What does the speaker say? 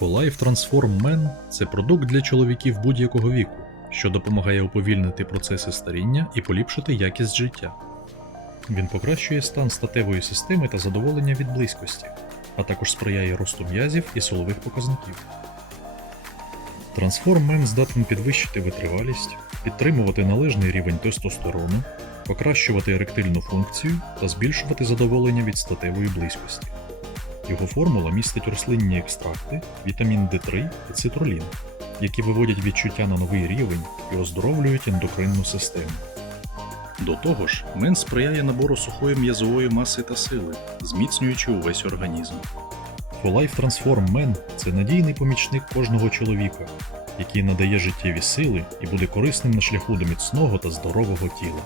FOLIFE Transform Men – це продукт для чоловіків будь-якого віку, що допомагає уповільнити процеси старіння і поліпшити якість життя. Він покращує стан статевої системи та задоволення від близькості, а також сприяє росту м'язів і силових показників. Transform Men здатен підвищити витривалість, підтримувати належний рівень тестостерону, покращувати еректильну функцію та збільшувати задоволення від статевої близькості. Його формула містить рослинні екстракти, вітамін D3 і цитрулін, які виводять відчуття на новий рівень і оздоровлюють ендокринну систему. До того ж, мен сприяє набору сухої м'язової маси та сили, зміцнюючи увесь організм. FOLIFE Transform Men – це надійний помічник кожного чоловіка, який надає життєві сили і буде корисним на шляху до міцного та здорового тіла.